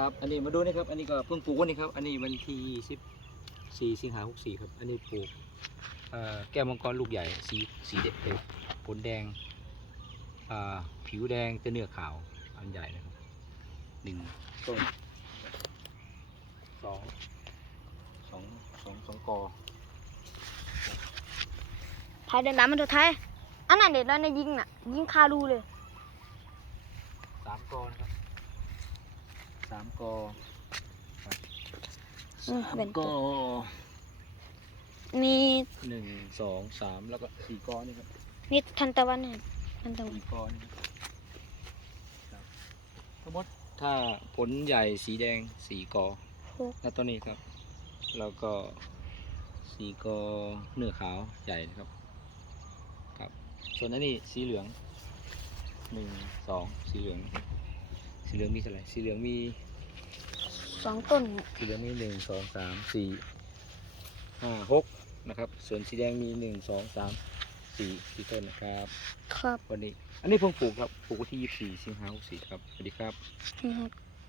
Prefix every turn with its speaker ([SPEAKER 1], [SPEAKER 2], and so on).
[SPEAKER 1] ครับ อันนี้มาดูนี่ครับ อันนี้ก็เพิ่งปลูกวันนี้ครับ อันนี้วันที่สิบสี่สิงหาหกสี่ครับ อันนี้ปลูกเอ่อแก้วมังกรลูกใหญ่ สี สีเด็ดเลยผลแดงอ่าผิวแดงจะเนื้อขาว อันใหญ่นะครับหนึ่งต้นสองสองสองสองกอ
[SPEAKER 2] ไทยเดินน้ำมันเถอะไทยอันนั้นเด็ดแล้วในยิงน่ะ ยิงคารูเลย
[SPEAKER 1] สามกอนะครับ สามกอครับ
[SPEAKER 2] อืม
[SPEAKER 1] สาม
[SPEAKER 2] เป็น
[SPEAKER 1] ก
[SPEAKER 2] ตัว
[SPEAKER 1] อ
[SPEAKER 2] มี
[SPEAKER 1] หนึ่งสองสามแล้วก็สี่กอนี่ครับ
[SPEAKER 2] มีทันตะวันน่ะทันตะวัน
[SPEAKER 1] สี่กอนี่ครับครับสมมติถ้าผลใหญ่สีแดงสี่กอ
[SPEAKER 2] หก
[SPEAKER 1] แล้วตัวนี้ครับ แล้วก็สี่กอเนื้อขาวใหญ่นะครับ ครับ ส่วนอันนี้สีเหลืองหนึ่งสองสีเหลือง สีเหลืองมีเท่าไหร่สีเหลืองมี
[SPEAKER 2] สองต้น
[SPEAKER 1] สีเหลืองมีหนึ่งสองสามสี่ห้าหกนะครับ ส่วนสีแดงมีหนึ่งสองสามสี่สี่ต้นนะครับ
[SPEAKER 2] ครับ
[SPEAKER 1] วันนี้ อันนี้เพิ่งปลูกครับปลูกวันที่ยี่สิบสี่สิงหาคมสี่ครับสวัสดีครับ
[SPEAKER 2] นี่ครับ